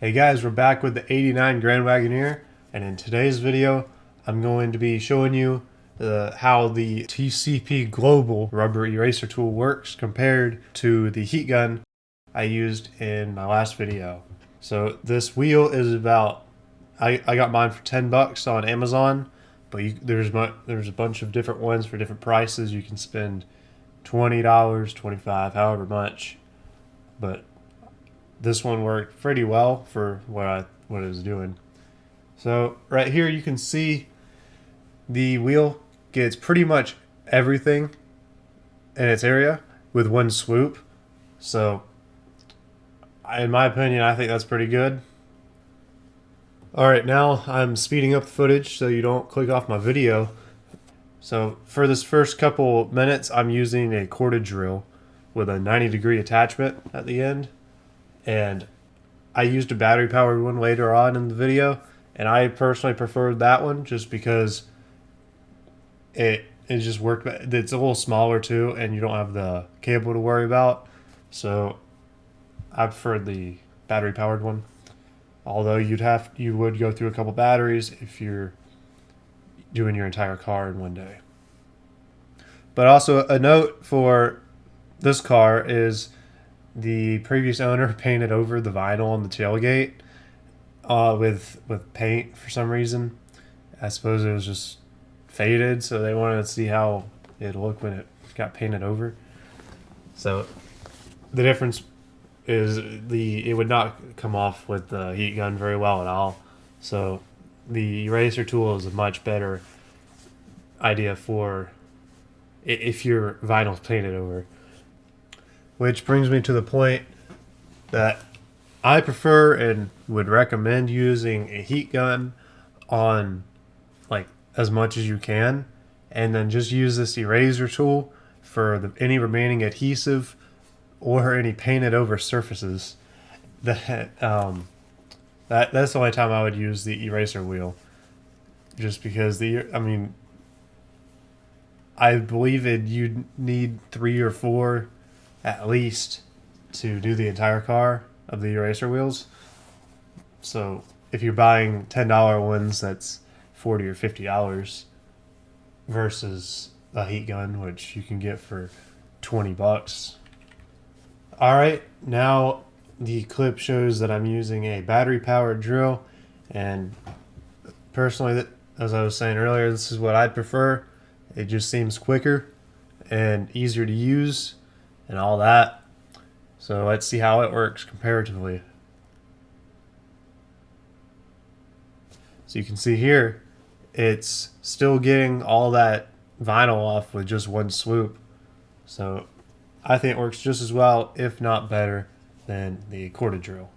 Hey guys, we're back with the 89 Grand Wagoneer, and in today's video I'm going to be showing you how the TCP Global rubber eraser tool works compared to the heat gun I used in my last video. So this wheel is about, I got mine for 10 bucks on Amazon, but there's a bunch of different ones for different prices. You can spend $20, $25, however much, but this one worked pretty well for what it was doing. So right here you can see the wheel gets pretty much everything in its area with one swoop. So in my opinion, I think that's pretty good. Alright, now I'm speeding up the footage so you don't click off my video. So for this first couple minutes, I'm using a corded drill with a 90-degree attachment at the end. And I used a battery powered one later on in the video, and I personally preferred that one just because it just worked. It's a little smaller too, and you don't have the cable to worry about. So I preferred the battery powered one. Although you would go through a couple batteries if you're doing your entire car in one day. But also a note for this car is the previous owner painted over the vinyl on the tailgate with paint for some reason. I suppose it was just faded, so they wanted to see how it looked when it got painted over. So the difference is it would not come off with the heat gun very well at all. So the eraser tool is a much better idea for if your vinyl's painted over. Which brings me to the point that I prefer and would recommend using a heat gun on like as much as you can, and then just use this eraser tool for any remaining adhesive or any painted over surfaces. That's the only time I would use the eraser wheel, just because I believe you'd need 3 or 4 at least to do the entire car of the eraser wheels. So if you're buying $10 ones, that's $40 or $50 versus a heat gun, which you can get for 20 bucks. Alright, now the clip shows that I'm using a battery powered drill, and personally, as I was saying earlier, this is what I'd prefer. It just seems quicker and easier to use and all that. So let's see how it works comparatively. So you can see here, it's still getting all that vinyl off with just one swoop. So I think it works just as well, if not better, than the corded drill.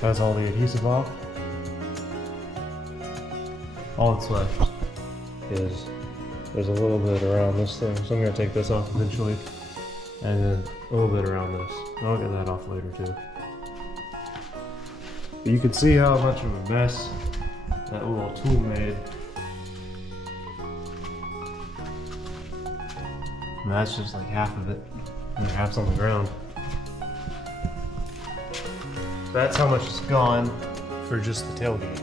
That's all the adhesive off. All that's left is there's a little bit around this thing, so I'm going to take this off eventually, and then a little bit around this. I'll get that off later too. But you can see how much of a mess that little tool made. And that's just like half of it, and half's on the ground. That's how much is gone for just the tailgate.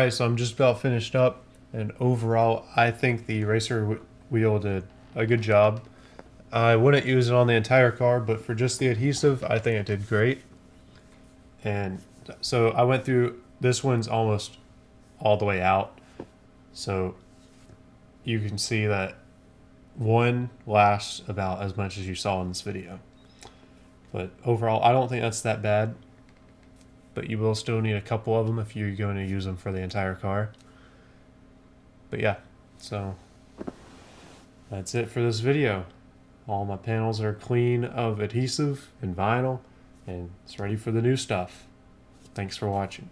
Alright, so I'm just about finished up, and overall I think the eraser wheel did a good job. I wouldn't use it on the entire car, but for just the adhesive, I think it did great. And so I went through, this one's almost all the way out. So you can see that one lasts about as much as you saw in this video. But overall, I don't think that's that bad. But you will still need a couple of them if you're going to use them for the entire car. But yeah, so that's it for this video. All my panels are clean of adhesive and vinyl, and it's ready for the new stuff. Thanks for watching.